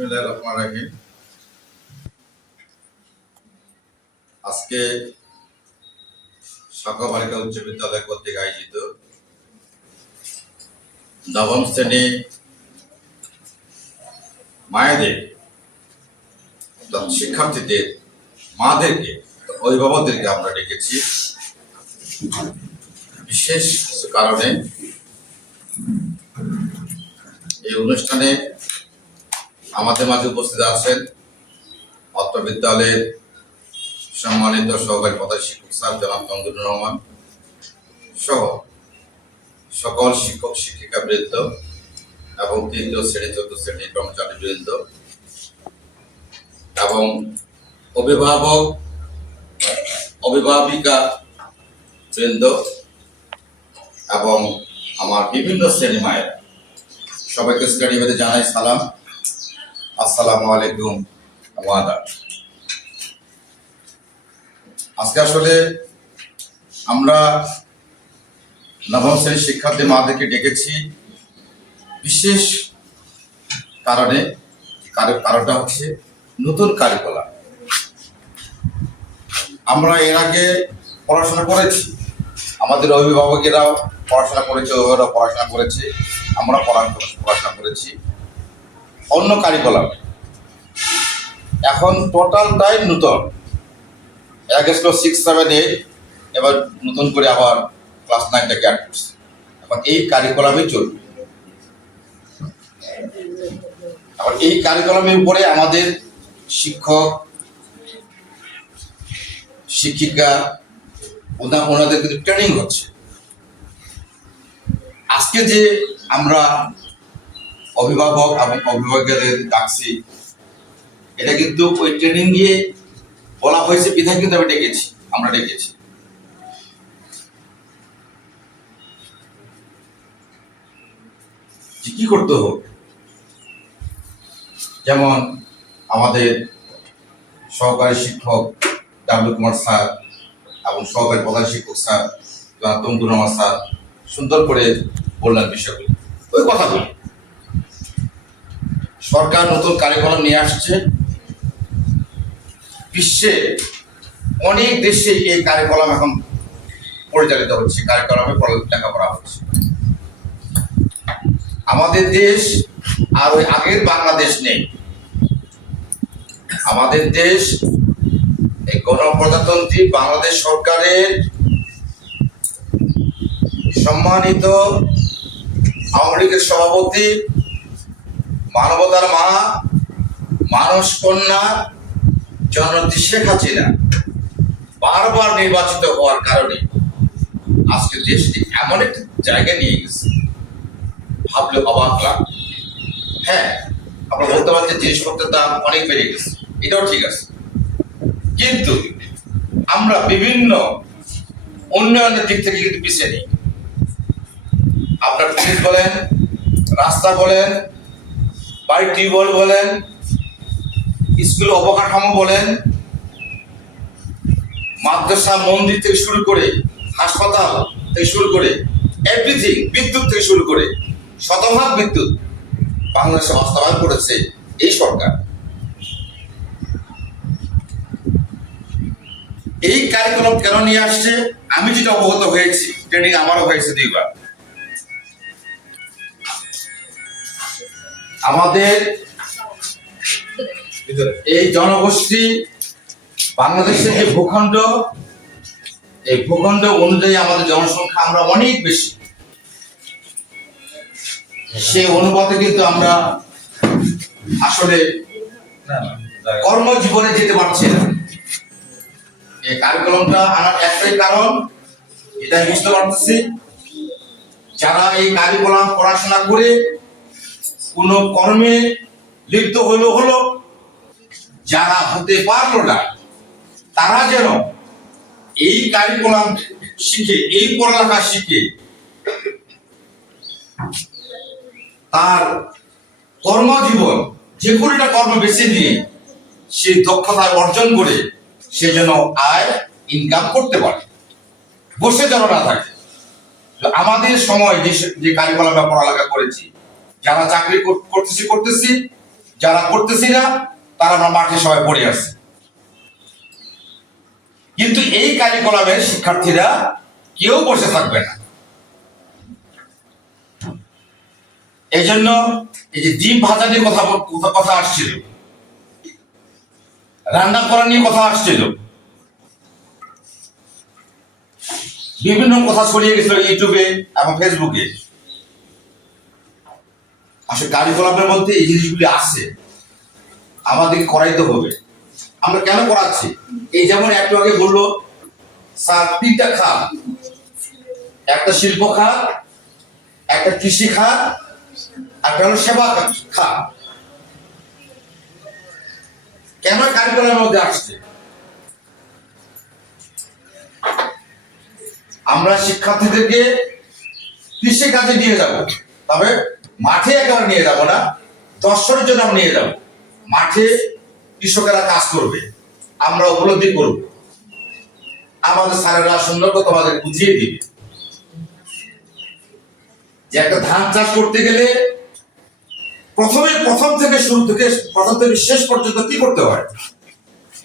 বিসমিল্লাহির রহমানির রহিম। আজকে শাখা বালিকা উচ্চ বিদ্যালয় কর্তৃক আয়োজিত নবম শ্রেণী মায়েদের শিক্ষার্থীদের মাদেরকে অভিভাবকদেরকে আমরা ডেকেছি বিশেষ কারণে। এই অনুষ্ঠানে আমাদের মাঝে উপস্থিত আছেন অত্র বিদ্যালয়ের সম্মানিত সহকারী প্রধান শিক্ষক স্যার জনাব তমদুর রহমান সহ সকল শিক্ষক শিক্ষিকা বৃন্দ এবং তৃতীয় শ্রেণী চতুর্থ শ্রেণীর কর্মচারী বৃন্দ এবং অভিভাবক অভিভাবিকা বৃন্দ এবং আমার বিভিন্ন শ্রেণী মায়ের সবাইকে স্টাডিবাদে জানাই সালাম, আসসালামু আলাইকুম ওয়া আদাব। আজকে আসলে আমরা নবম শ্রেণীর শিক্ষার্থী মাদেরকে ডেকেছি বিশেষ কারণে। কারণটা হচ্ছে নতুন কারিকুলাম। আমরা এর আগে পড়াশোনা করেছি, আমাদের অভিভাবকেরাও পড়াশোনা করেছে, অভিভাবকরাও পড়াশোনা করেছে, আমরা পড়াশোনা করেছি অন্য কারিকুলাম। এখন টোটালটাই নতুন। আগে ছিল 6, 7, 8, এবার নতুন করে আবার ক্লাস 9টাকে অ্যাড করছে। এখন এই কারিকুলামই চলবে। এখন এই কারিকুলামের উপরে আমাদের শিক্ষক শিক্ষিকা ওনাদের কিন্তু ট্রেনিং হচ্ছে। আজকে যে আমরা অভিভাবক এবং অভিভাবকদের ডাকছি, এটা কিন্তু ওই ট্রেনিং দিয়ে বলা হয়েছে বিধায় কিন্তু আমরা ডেকেছি। কি করতে হবে, যেমন আমাদের সহকারী শিক্ষক ডাব্লিউ কুমার স্যার এবং সহকারী প্রধান শিক্ষক স্যার তমদুর রহমান স্যার সুন্দর করে বললেন বিষয়গুলো। ওই কথাগুলো সরকার নতুন কারিকুলাম নিয়ে আসছে। বিশ্বে অনেক দেশে এই কারিকুলাম এখন পরিচালিত হচ্ছে, কারিকুলামে লেখাপড়া হচ্ছে। আমাদের দেশ আর ওই আগের বাংলাদেশ নেই। আমাদের দেশ এই গণপ্রজাতন্ত্রী বাংলাদেশ সরকারের সম্মানিত আওয়ামী লীগের সভাপতি, মানবতার মা, মানস কন্যা জননেত্রী শেখ হাসিনা বারবার নির্বাচিত হওয়ার কারণে আজকে দেশটি এমন একটি জায়গায় নিয়ে গেছে, ভাবলে অবাক লাগে। হ্যাঁ, আমরা বলতে পারছি জিনিসপত্রের দাম অনেক বেড়ে গেছে, এটাও ঠিক আছে, কিন্তু আমরা বিভিন্ন উন্নয়নের দিক থেকে কিন্তু পিছিয়ে নেই। আপনার ব্রিজ বলেন, রাস্তা বলেন, বাড়ির টিউবওয়েল বলেন, স্কুল অবকাঠামো বলেন, মাদ্রাসা মন্দির থেকে শুরু করে হাসপাতাল থেকে শুরু করে এভরিথিং, বিদ্যুৎ থেকে শুরু করে শতভাগ বিদ্যুৎ বাংলাদেশে বাস্তবায়ন করেছে এই সরকার। এই কারিকুলাম কেন নিয়ে আসছে, আমি যেটা অবগত হয়েছি, ট্রেনিং আমারও হয়েছে 2 বার। আমাদের এই জনগোষ্ঠী বাংলাদেশের যে ভূখণ্ড, এই ভূখণ্ড অনুযায়ী আমাদের জনসংখ্যা আমরা অনেক বেশি। সেই অনুপাতে কিন্তু আমরা আসলে কর্মজীবনে যেতে পারছি না। এই কারিকুলামটা আনার একটাই কারণ, এটা বুঝতে পারতেছি, যারা এই কারিকুলাম পড়াশোনা করে কোনো কর্মে লিপ্ত হলো, যারা হতে পারলো না, তারা যেন এই কারিকুলাম শিখে, এই পড়ালেখা শিখে তার কর্মজীবন যে কোনো একটা কর্ম বেছে নিয়ে সেই দক্ষতা অর্জন করে সে যেন আয় ইনকাম করতে পারে, বসে যেন না থাকে। আমাদের সময় যে কারিকুলামে পড়ালেখা করেছি, যারা চাকরি করতেছি, যারা করতেছি না তারা আমরা মাঠে সবাই পড়ে আসছি। কিন্তু এই কারিকুলামের শিক্ষার্থীরা কেউ বসে থাকবে না। এই জন্য এই যে ডিম ভাজা নিয়ে কথা আসছিল, রান্না করা নিয়ে কথা আসছিল, বিভিন্ন কথা ছড়িয়ে গেছিল ইউটিউবে এবং ফেসবুকে। আসলে কারিকুলামের মধ্যে এই জিনিসগুলি আছে, আমাদেরকে করাইতে হবে। আমরা কেন করাচ্ছি? এই যেমন একটু আগে বললো স্যার 3টা খাত, একটা শিল্প খাত, একটা কৃষি খাত, একটা হলো সেবা খাত। কেন কারিকুলামের মধ্যে আসছে? আমরা শিক্ষার্থীদেরকে কৃষি কাজে নিয়ে যাব, তবে মাঠে একেবারে নিয়ে যাব না, দর্শনের জন্য আমরা নিয়ে যাব। মাঠে কৃষকেরা কাজ করবে, আমরা উপলব্ধি করব, আমাদের স্যারেরা সুন্দর করে তোমাদের বুঝিয়ে দিবে যে একটা ধান চাষ করতে গেলে প্রথম থেকে শেষ পর্যন্ত কি করতে হয়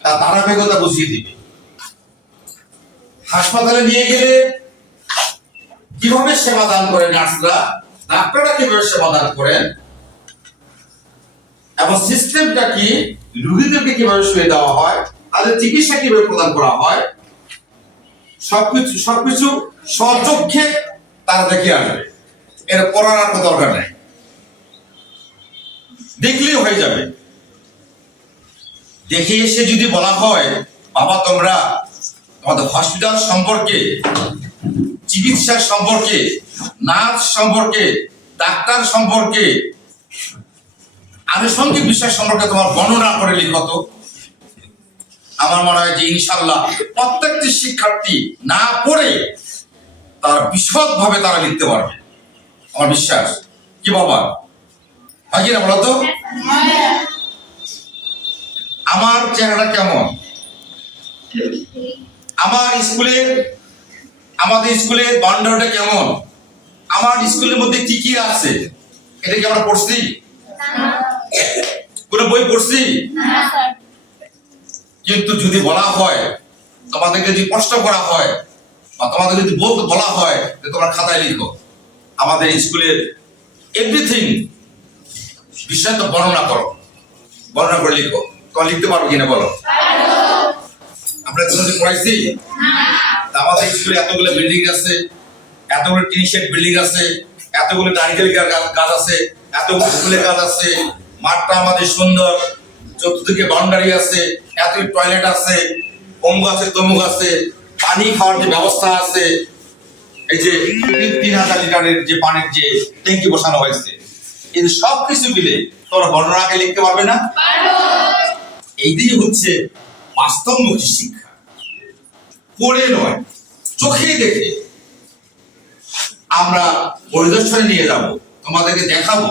তার ধারাবাহিকতা বুঝিয়ে দিবে। হাসপাতালে নিয়ে গেলে কিভাবে সেবা দান করেন নার্সরা, ডাক্তাররা কিভাবে সেবা দান করেন এবং সিস্টেমটা কি, রোগীদেরকে কিভাবে শুয়ে দেওয়া হয়, তাদের চিকিৎসা কিভাবে প্রদান করা হয়, সবকিছু স্বচক্ষে তারা দেখে আসবে। এর পড়ার আর কোনো দরকার নেই, দেখলেই হয়ে যাবে। দেখে এসে যদি বলা হয় বাবা তোমরা তোমাদের হসপিটাল সম্পর্কে, চিকিৎসা সম্পর্কে, নার্স সম্পর্কে, ডাক্তার সম্পর্কে, আনুষঙ্গিক বিষয় সম্পর্কে তোমার বর্ণনা করে লিখো তো, আমার মনে হয় যে ইনশাল্লাহ প্রত্যেকটি শিক্ষার্থী না পড়ে তারা বিশদ ভাবে তারা লিখতে পারবে, আমার বিশ্বাস। কি বাবা হয় না বলো তো? আমার চেহারা কেমন, আমাদের স্কুলের বাউন্ডারিটা কেমন, আমার স্কুলের মধ্যে কি কি আছে, এটা কি আমরা পড়ছি? কোন বই পড়ছি? কিন্তু যদি বলা হয়, তোমাদেরকে যদি প্রশ্ন করা হয় বা তোমাদের যদি বলা হয় যে তোমরা খাতায় লিখো আমাদের স্কুলের এভরিথিং বিষয় তো বর্ণনা করে লিখো, তোমরা লিখতে পারো কিনা বলো? আমরা পড়াইছি আমাদের স্কুলে এতগুলো বিল্ডিং আছে, এতগুলো টিন শেড বিল্ডিং আছে, এতগুলো নারিকেল গাছ আছে, এতগুলো ফুলের গাছ আছে, মাঠটা আমাদের সুন্দর, চতুর্দিকে বাউন্ডারি আছে, এত টয়লেট আছে, অমুক আছে তমুক আছে, পানি খাওয়ার যে ব্যবস্থা আছে, এই যে 3000 লিটারের যে পানির যে ট্যাঙ্কি বসানো হয়েছে, এই সবকিছু মিলে তোমরা বর্ণনা আগে লিখতে পারবে না? এইটাই হচ্ছে বাস্তবমুখী শিক্ষা, পড়ে নয় চোখে দেখে। আমরা পরিদর্শনে নিয়ে যাব, তোমাদেরকে দেখাবো,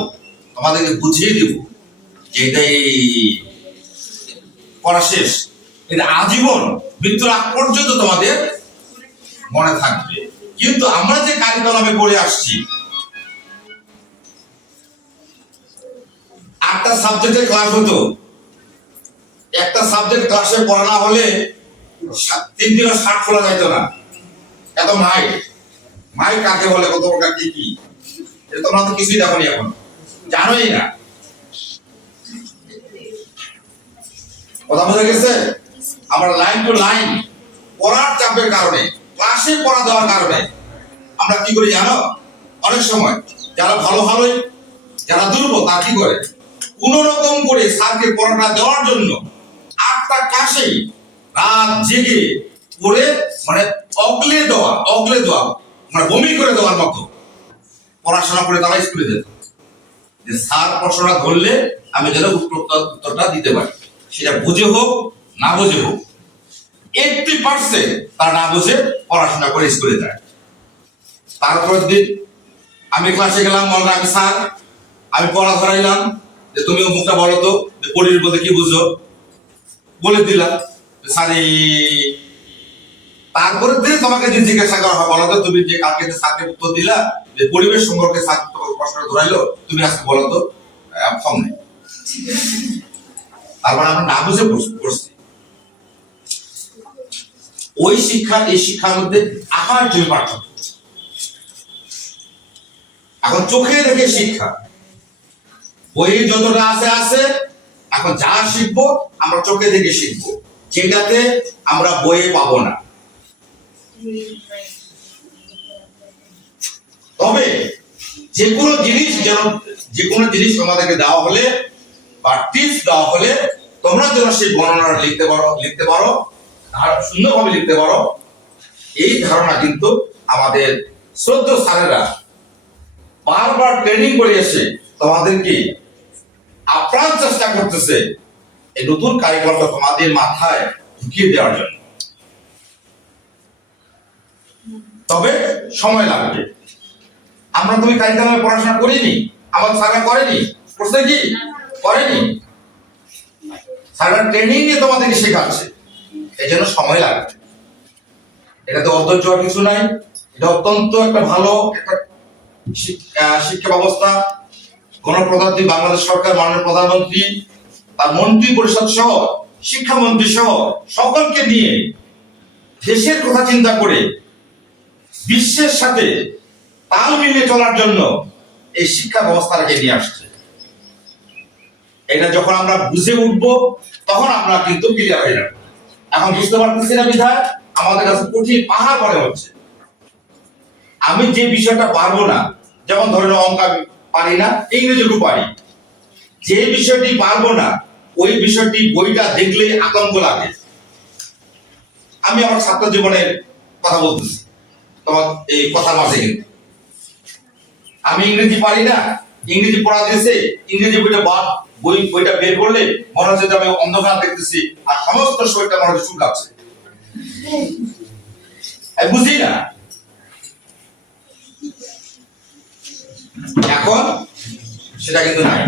তোমাদেরকে বুঝিয়ে দিব যে এটাই পড়া শেষ, এটা আজীবন মৃত্যুর আগ পর্যন্ত তোমাদের মনে থাকবে। কিন্তু আমরা যে কারিকুলামে পড়ে আসছি, 8টা সাবজেক্টের ক্লাস হতো, একটা সাবজেক্ট ক্লাসে পড়া না হলে 3 দিনও শার্ট খোলা যাইত না, এত মাইক কাকে বলে, কত প্রকার কি কি, তোমরা তো কিছুই দেখোনি, এখন জানোই না। কথা বোঝা গেছে? আমরা লাইন টু লাইন পড়ার চাপের কারণে, ক্লাসে পড়া দেওয়ার কারণে আমরা কি করি জানো? অনেক সময় যারা ভালোই, যারা দুর্বল তারা কি করে, কোন রকম করে স্যারকে পড়াটা দেওয়ার জন্য 8টা ক্লাসেই রাত জেগে পড়ে, মানে অগলে দেওয়া মানে বমি করে দেওয়ার মতো পড়াশোনা করে তারা স্কুলে যেত, যে স্যার প্রশ্নটা ধরলে আমি যেন উত্তরটা দিতে পারি, সেটা বুঝে হোক না বুঝে হোক। 80% তারা না বুঝে পড়াশোনা করে স্কুলে যায়। তারপর দিন আমি ক্লাসে গেলাম, বললাম আমি স্যার, আমি পড়া ধরাইলাম যে তুমি মুখটা বলো তো, যে পরিবেশ বলতে কি বুঝো, বলে দিলাম স্যার। তারপরে দিন তোমাকে যে জিজ্ঞাসা করা হয়, বলো তো তুমি যে কালকে স্যারকে উত্তর দিলা যে পরিবেশ সম্পর্কে স্যার তোমাকে প্রশ্ন ধরাইলো, তুমি আজকে বলো তো, ফর্ম নেই। তার মানে আমরা না বুঝে পড়ছি। ওই শিক্ষা এই শিক্ষার মধ্যে আকার জন্য পার্থক্য। এখন চোখে দেখে শিক্ষা, বইয়ে যতটা আছে আছে, এখন যা শিখবো আমরা চোখে দেখে শিখবো, যেটাতে আমরা বইয়ে পাবো না। তবে যে কোনো জিনিস আমাদেরকে দেওয়া হলে বা টিপস দেওয়া হলে তোমরা যেন সেই বর্ণনা লিখতে পারো সুন্দরভাবে লিখতে পারো, এই ধারণা কিন্তু আমাদের শ্রদ্ধেয় স্যারেরা বারবার ট্রেনিং করে এসে তোমাদেরকে আপ্রাণ চেষ্টা করতেছে এই নতুন কারিকুলামটা তোমাদের মাথায় ঢুকিয়ে দেওয়ার জন্য। তবে সময় লাগবে। আমরা তুমি কারিকুলামে পড়াশোনা করিনি, আমাদের স্যাররা করেনি, করছে কি করেনি, স্যাররা ট্রেনিং নিয়ে তোমাদেরকে শেখাচ্ছে, এই জন্য সময় লাগবে। এটাতে অধৈর্য হওয়ার কিছু নাই। এটা অত্যন্ত একটা ভালো একটা শিক্ষা ব্যবস্থা। গণপ্রজাতন্ত্রী বাংলাদেশ সরকার, মাননীয় প্রধানমন্ত্রী, তার মন্ত্রী পরিষদ সহ শিক্ষামন্ত্রী সহ সকলকে নিয়ে দেশের কথা চিন্তা করে বিশ্বের সাথে তাল মিলিয়ে চলার জন্য এই শিক্ষা ব্যবস্থাটাকে নিয়ে আসছে। এটা যখন আমরা বুঝে উঠবো তখন আমরা কিন্তু ক্লিয়ার হয়ে যাবো। এখন বুঝতে পারতেছি না বিধায় আমাদের কাছে কঠিন পাহাড় মনে হচ্ছে। আমি যে বিষয়টা পারবো না, যেমন ধরেন অঙ্ক আমি পারি না, ইংরেজিও পারি, যে বিষয়টি পারবো না ওই বিষয়টি বইটা দেখলে আতঙ্ক লাগে। আমি আমার ছাত্র জীবনের কথা বলতেছি তোমার এই কথার মাঝে, কিন্তু আমি ইংরেজি পারি না, ইংরেজি পড়া দিয়েছে, ইংরেজি বইটা বের করলে মনে হচ্ছে যে আমি অন্ধকার দেখতেছি আর সমস্ত শরীরটা মনে হচ্ছে চুলকাচ্ছে, বুঝি না। এখন সেটা কিন্তু নাই।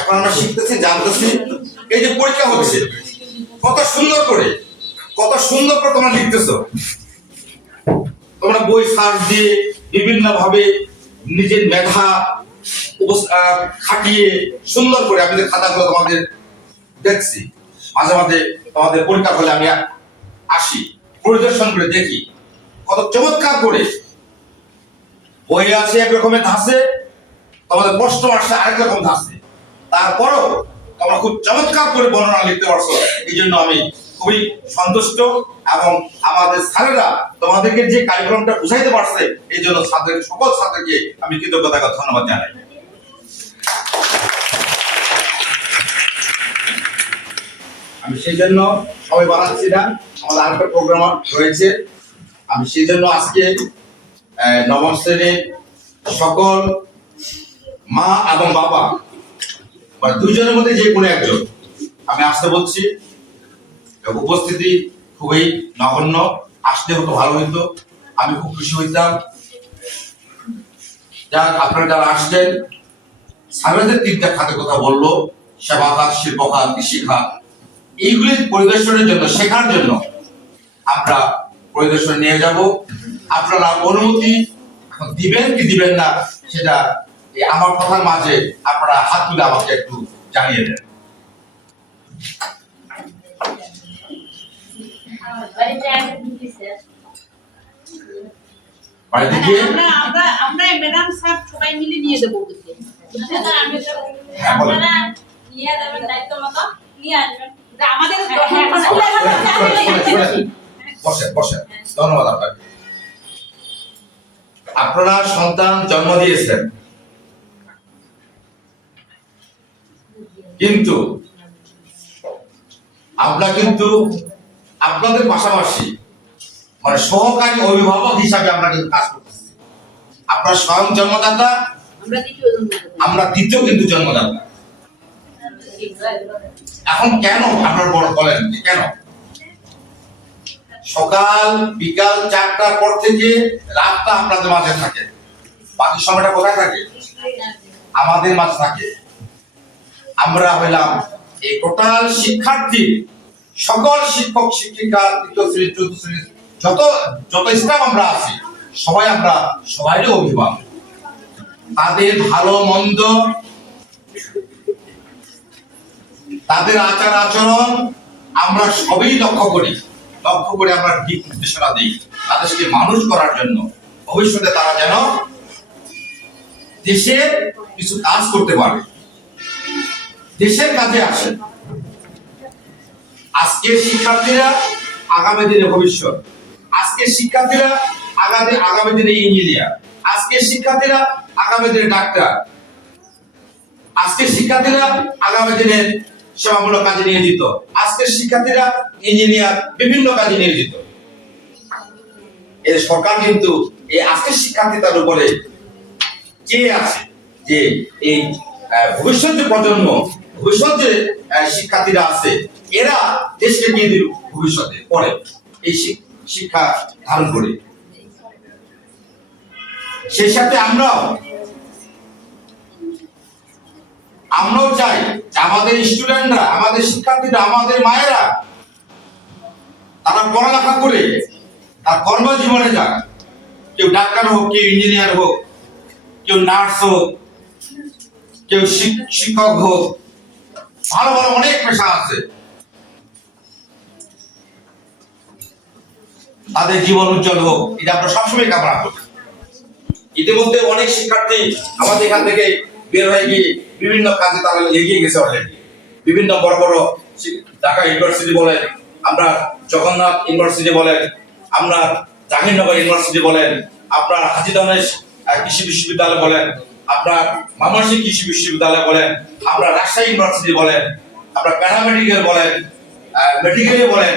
এখন আমরা শিখতেছি, জানতেছি। এই যে পরীক্ষা হচ্ছে কত সুন্দর করে তোমরা লিখতেছো, তোমরা বই সার্চ দিয়ে বিভিন্ন ভাবে নিজের মেধা খাটিয়ে সুন্দর করে আমি খাতাগুলো তোমাদের দেখছি। মাঝে মাঝে তোমাদের পরীক্ষা হলে আমি আসি, পরিদর্শন করে দেখি কত চমৎকার করে বই আছে এক রকমের ধাঁচে, তোমাদের প্রশ্ন আসছে আরেক রকম ধাঁচে, তারপরও তোমরা খুব চমৎকার করে বর্ণনা লিখতে পারছো। এই জন্য আমি খুবই সন্তুষ্ট, এবং আমাদের স্যারেরা তোমাদেরকে যে কারিকুলামটা বুঝাইতে পারছে এই জন্য সকল ছাত্রকে আমি কৃতজ্ঞতা ধন্যবাদ জানাই। আমি সেই জন্য সবাই বানাচ্ছি না, আমাদের আরেকটা প্রোগ্রাম রয়েছে। আমি সেই জন্য আজকে নবম শ্রেণীর সকল মা এবং বাবা বা দুইজনের মধ্যে যে কোনো একজন আমি আসতে বলছি। উপস্থিতি খুবই নগণ্য, আসলে হতো ভালো হইতো, আমি খুব খুশি হইতাম। যাক, আপনারা যারা আসছেন, স্যারেদের তিনটা খাতের কথা বললো, সেবা খাত, শিল্প খাত, কৃষি খাত, এইগুলি পরিদর্শনের জন্য, শেখার জন্য আমরা পরিদর্শন নিয়ে যাব। আপনারা অনুমতি দিবেন কি দিবেন না সেটা আমার কথার মাঝে আপনারা হাত তুলে আমাকে একটু জানিয়ে দেন। আমরা ম্যাডাম স্যার সবাই মিলে নিয়ে দেবো। ধন্যবাদ আপনাকে। আপনারা সন্তান জন্ম দিয়েছেন, কিন্তু আমরা কিন্তু আপনাদের পাশাপাশি মানে সহকারী অভিভাবক হিসাবে আমরা কিন্তু কাজ করতেছি। আপনার স্বয়ং জন্মদাতা, আমরা দ্বিতীয় কিন্তু জন্মদাতা। এখন কেন আপনার বড় বলেন কেন সকাল বিকাল 4টার পর থেকে রাতটা আপনাদের মাঝে থাকে, বাকি সময়টা কোথায় থাকে? আমাদের মাঝে থাকে। আমরা হইলাম এই টোটাল শিক্ষার্থী, সকল শিক্ষক শিক্ষিকা, তৃতীয় শ্রেণী চতুর্থ শ্রেণী যত স্টাফ আমরা আছি, সবারই অভিভাবক। তাদের ভালো মন্দ তাদের আচার আচরণ আমরা সবই লক্ষ্য করি আমরা দিক নির্দেশনা দিই তাদেরকে মানুষ করার জন্য, ভবিষ্যতে তারা যেন দেশের কিছু কাজ করতে পারে, দেশের কাজে আসে। আজকের শিক্ষার্থীরা আগামী দিনে ভবিষ্যৎ, আজকের শিক্ষার্থীরা আগামী দিনে ইঞ্জিনিয়ার, আজকের শিক্ষার্থীরা আগামী দিনে ডাক্তার, আজকের শিক্ষার্থীরা আগামী দিনের সেবামূলক কাজে নিয়োজিত, আজকের শিক্ষার্থীরা ইঞ্জিনিয়ার বিভিন্ন কাজে নিয়োজিত। এই সরকার কিন্তু এই আজকের শিক্ষার্থীদের উপরে চেয়ে আছে যে এই ভবিষ্যৎ যে প্রজন্ম, ভবিষ্যৎ যে শিক্ষার্থীরা আছে, এরা দেশকে নিয়ে দিল ভবিষ্যতে পরে এই শিক্ষা ধারণ করে। সেই সাথে আমরাও চাই যে আমাদের স্টুডেন্টরা, আমাদের শিক্ষার্থীরা, আমাদের মায়েরা তারা পড়ালেখা করে তার কর্মজীবনে যাক, কেউ ডাক্তার হোক, কেউ ইঞ্জিনিয়ার হোক, কেউ নার্স হোক, কেউ শিক্ষক হোক, ভালো ভালো অনেক পেশা আছে, তাদের জীবন উজ্জ্বল হোক, এটা আমরা সবসময় কামনা করি। ইতিমধ্যে অনেক শিক্ষার্থী আমাদের এখান থেকে বের হয়ে গিয়ে বিভিন্ন কাজে তারা এগিয়ে গেছে অলরেডি। বিভিন্ন বড় বড় ঢাকা ইউনিভার্সিটি বলেন, আমরা জগন্নাথ ইউনিভার্সিটি বলেন, আমরা জাহাঙ্গীরনগর ইউনিভার্সিটি বলেন, আপনার হাজী দনেশ কৃষি বিশ্ববিদ্যালয় বলেন, আপনার ময়মনসিংহ কৃষি বিশ্ববিদ্যালয় বলেন, আমরা রাজশাহী ইউনিভার্সিটি বলেন, আমরা প্যারামেডিক্যাল বলেন, মেডিকেলে বলেন,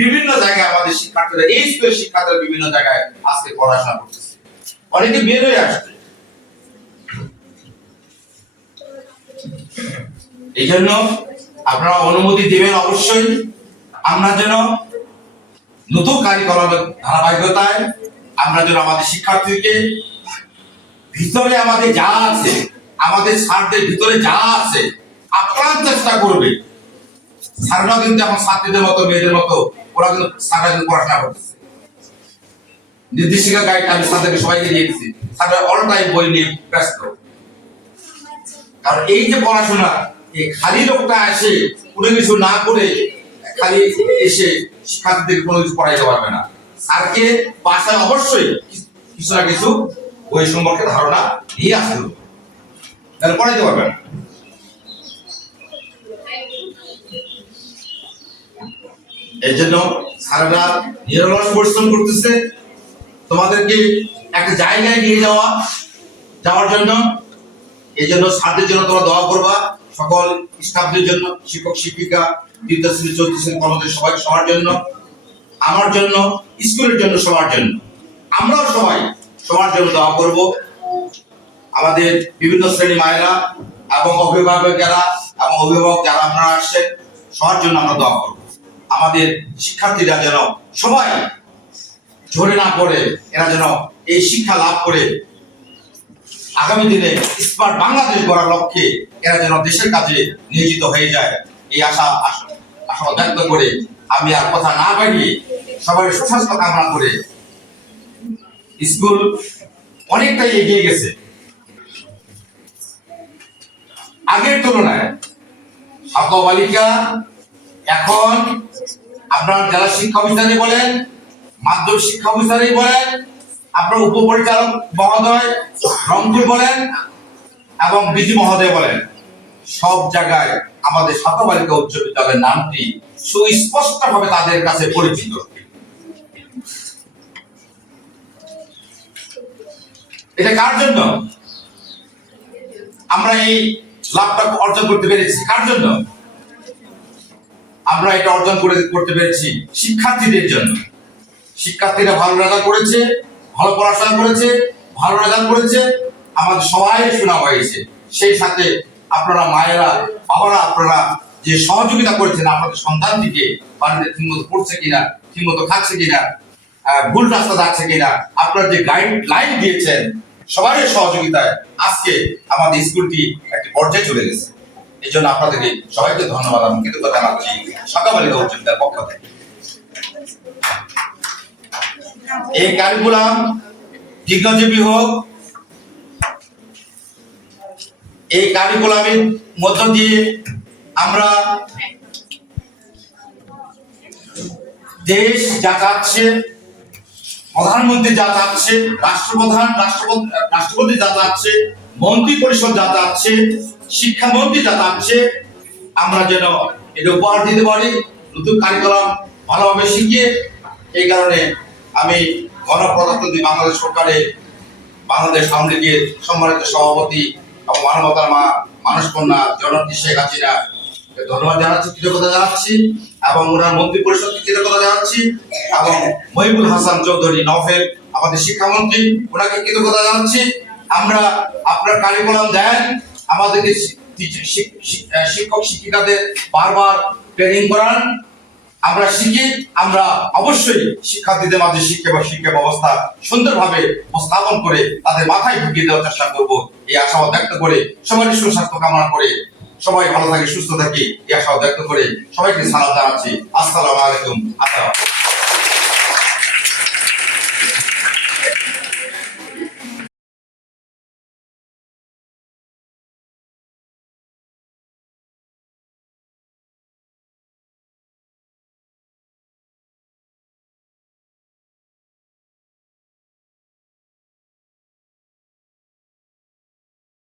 বিভিন্ন জায়গায় আমাদের শিক্ষার্থীরা, এই স্কুলের শিক্ষার্থীরা বিভিন্ন জায়গায় আজকে পড়াশোনা করতেছে, অনেকে বের হয়ে আসছে। এই জন্য আপনারা অনুমতি দিবেন অবশ্যই, আমরা যেন নতুন কারিকুলামের ধারাবাহিকতায় আমরা যেন আমাদের শিক্ষার্থীকে ভিতরে আমাদের যা আছে, আমাদের স্যারদের ভিতরে যা আছে, আপ্রাণ চেষ্টা করবে। স্যাররা কিন্তু এখন ছাত্রীদের মতো, মেয়েদের মতো, ওরা কিন্তু স্যাররা কিন্তু পড়াশোনা করতেছে। নির্দেশিকা গাইড আমি স্যারদেরকে সবাইকে দিয়ে দিচ্ছি, স্যাররা অল টাইম বই নিয়ে ব্যস্ত। কারণ এই যে পড়াশোনা, এই খালি লোকটা এসে কোনো কিছু না করে খালি এসে শিক্ষার্থীদের কোনো কিছু পড়াইতে পারবে না। স্যারকে বাসায় অবশ্যই কিছু না কিছু বই সম্পর্কে ধারণা নিয়ে আসতে হবে, তাহলে পড়াইতে পারবে না। এই জন্য স্যাররা নিরলস পরিশ্রম করতেছে তোমাদেরকে একটা জায়গায় নিয়ে যাওয়ার জন্য। এই জন্য স্যারদের জন্য তোমরা দোয়া করবা, সকল স্টাফদের জন্য, শিক্ষক শিক্ষিকা, তৃতীয় শ্রেণী, চতুর্থ শ্রেণী কর্মচারী সবাই, সবার জন্য, আমার জন্য, স্কুলের জন্য, সবার জন্য। আমরাও সবাই সবার জন্য দোয়া করব। আমাদের বিভিন্ন শ্রেণী মায়েরা এবং অভিভাবক যারা আপনারা আসছেন, সবার জন্য আমরা দোয়া করব। আমাদের শিক্ষার্থীরা যেন সবাই ঝরে না পড়ে, এরা যেন এই শিক্ষা লাভ করে আগামী দিনে স্মার্ট বাংলাদেশ গড়ার লক্ষ্যে এরা যেন দেশের কাজে নিয়োজিত হয়ে যায়, এই আশা ব্যক্ত করে আমি আর কথা না বাড়িয়ে সবাই সুস্বাস্থ্য কামনা করে, স্কুল অনেকটাই এগিয়ে গেছে আগের তুলনায়। ছাত্র বালিকা এখন আপনার জেলা শিক্ষা অফিসারই বলেন, মাধ্যমিক শিক্ষা অফিসারই বলেন, আপনার উপপরিচালক মহোদয় রংপুর বলেন এবং বিজি মহোদয় বলেন, সব জায়গায় আমাদের ছাত্র বালিকা উচ্চ বিদ্যালয়ের নামটি সুস্পষ্ট ভাবে তাদের কাছে পরিচিত। এটা কার জন্য আমরা এই লাভটা অর্জন করতে পেরেছি? কার জন্য আমরা এটা অর্জন করতে পেরেছি? শিক্ষার্থীদের জন্য। শিক্ষার্থীরা ভালো রেজাল্ট করেছে, ভালো পড়াশোনা করেছে, ভালো রেজাল্ট করেছে, আমাদের সবাই শোনা হয়েছে। সেই সাথে আপনারা মায়েরা, বাবারা, আপনারা যে সহযোগিতা করেছেন আপনাদের সন্তানটিকে বাড়িতে ঠিকমতো পড়ছে কিনা, ঠিকমতো খাচ্ছে কিনা, ভুল রাস্তা যাচ্ছে কিনা, আপনারা যে গাইডলাইন দিয়েছেন, সবারই সহযোগিতায় আজকে আমাদের স্কুলটি একটি পর্যায়ে চলে গেছে। এই জন্য আপনাদেরকে সবাইকে ধন্যবাদ এবং কৃতজ্ঞতা জানাচ্ছি শাখা বালিকা উচ্চ বিদ্যালয়ের পক্ষ থেকে। এই কারিকুলাম দীর্ঘজীবী হোক, এই কারিকুলামের মধ্য দিয়ে আমরা দেশ যা চাচ্ছে, প্রধানমন্ত্রী যা চাচ্ছে, রাষ্ট্রপতি যা চাচ্ছে, মন্ত্রী পরিষদ যা চাচ্ছে, শিক্ষামন্ত্রী যা চাচ্ছে, আমরা যেন এটা উপহার দিতে পারি নতুন কারিকুলাম ভালোভাবে শিখিয়ে। এই কারণে আমি গণপ্রজাতন্ত্রী বাংলাদেশ সরকারের বাংলাদেশ আওয়ামী লীগের সম্মানিত সভাপতি এবং মানবতার মা মানুষ কন্যা জননেত্রী শেখ হাসিনা ধন্যবাদ জানাচ্ছি, কৃতজ্ঞতা জানাচ্ছি, এবং ওনার মন্ত্রী পরিষদকে কৃতজ্ঞতা জানাচ্ছি, এবং মহিবুল হাসান চৌধুরী নওফেল আমাদের শিক্ষামন্ত্রী, ওনাকে কৃতজ্ঞতা জানাচ্ছি। আমরা আপনার কারিকুলাম দেন, আমাদেরকে শিক্ষক শিক্ষিকাদের বারবার ট্রেনিং করান, আমরা শিখি, আমরা অবশ্যই শিক্ষার্থীদের মাঝে শিক্ষা ব্যবস্থা সুন্দরভাবে উপস্থাপন করে তাদের মাথায় ঢুকিয়ে দেওয়ার চেষ্টা করবো, এই আশাবাদ ব্যক্ত করে সবারই সুস্বাস্থ্য কামনা করে সবাই ভালো থাকে, সুস্থ থাকি এই আশাবাদ ব্যক্ত করে সবাইকে সালাম জানাচ্ছি। আসসালামু আলাইকুম।